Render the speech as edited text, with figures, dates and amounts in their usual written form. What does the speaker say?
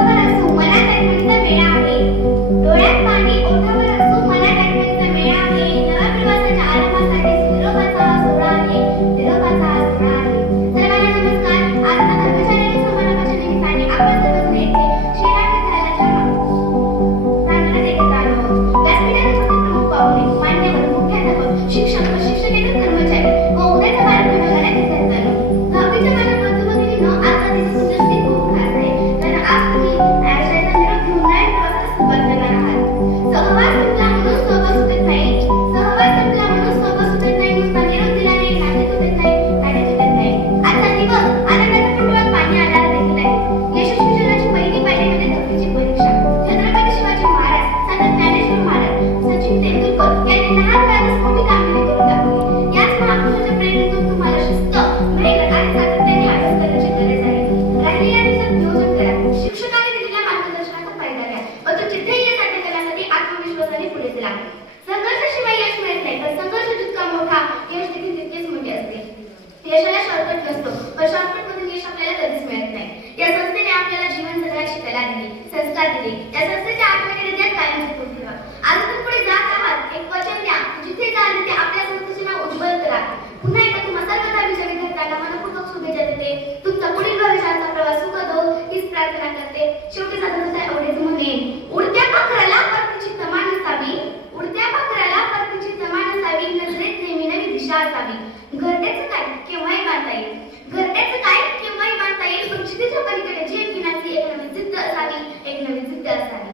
ओठावर असू मनात आठवणीचा मेळा आहे. डोळ्यात पाणी ओठावर असू मनात आठवणीचा मेळा आहे. नवप्रवासाच्या आरंभासाठी निरोपाचा हा सोहळा आहे. निरोपाचा हा सोहळा आहे. सर्वांना नमस्कार. आजच्या धर्मशाळेच्या समारंभाच्या निमित्ताने आपण सर्वजण येथे श्रीराम विद्यालयाच्या प्रांगणात एकत्र आलो आहोत. व्यासपीठावर प्रमुख पाहुणे, मान्यवर, मुख्याध्यापक, शिक्षक व शिक्षकेतर कर्मचारी व उद्याचा कार्यक्रम बघणाऱ्या विद्यार्थ्यांनो, दहावीच्या माझ्या बंधू-भगिनींनो, आजचा दिवस तुमच्यासाठी खूप खास आहे. कारण आज तुम्ही आयुष्याचा निरोप घेऊन नव्या प्रवासाला सुरुवात करणार आहात. सहवास संपला म्हणून सोबत सुटत नाही. सहवास संपला म्हणून सोबत सुटत नाही. नुसता निरोप दिला नाही, नाते तुटत नाही, नाते तुटत नाही. आजचा दिवस आनंदाच्या कुटुंबात पाणी आणारा देखील आहे. यशस्वी जीवनाची पहिली पायरी म्हणजे दहावीची परीक्षा. छत्रपती शिवाजी महाराज, संत ज्ञानेश्वर महाराज, सचिन तेंडुलकर यांनी लहान वयातच मोठी कामगिरी करून दाखवली. याच महापुरुषाच्या प्रेरणेतून तुम्हाला शिस्त, मेहनत आणि सातत्याने अभ्यास करण्याची गरज आहे. राहिलेल्या दिवसात नियोजन करा. शिक्षकांनी दिलेल्या मार्गदर्शनाचा फायदा घ्या व तो जिथेही यश साध्य करण्यासाठी आत्मविश्वासाने पुढे चला. संघर्षाशिवाय यश मिळत नाही, पण संघर्ष जितका मोठा, यश देखील तितकेच मोठे असते. यशाला शॉर्टकट नसतो, पण शॉर्टकट मधून यश आपल्याला कधीच मिळत नाही. या संस्थेने आपल्याला जीवन जगण्याची कला दिली, संस्कार दिले. या संस्थेच्या आठवणी हृदयात कायम जपून ठेवा. आजून पुढे जात आहात, एक वचन द्या, जिथे जाल तिथे आपल्या संस्थेचे नाव उज्ज्वल करा. पुन्हा एकदा तुम्हा सर्व दहावीच्या विद्यार्थ्यांना मनपूर्वक शुभेच्छा देते. तुमचा पुढील भविष्याचा प्रवास सुखद हो हीच प्रार्थना करते. शेवटी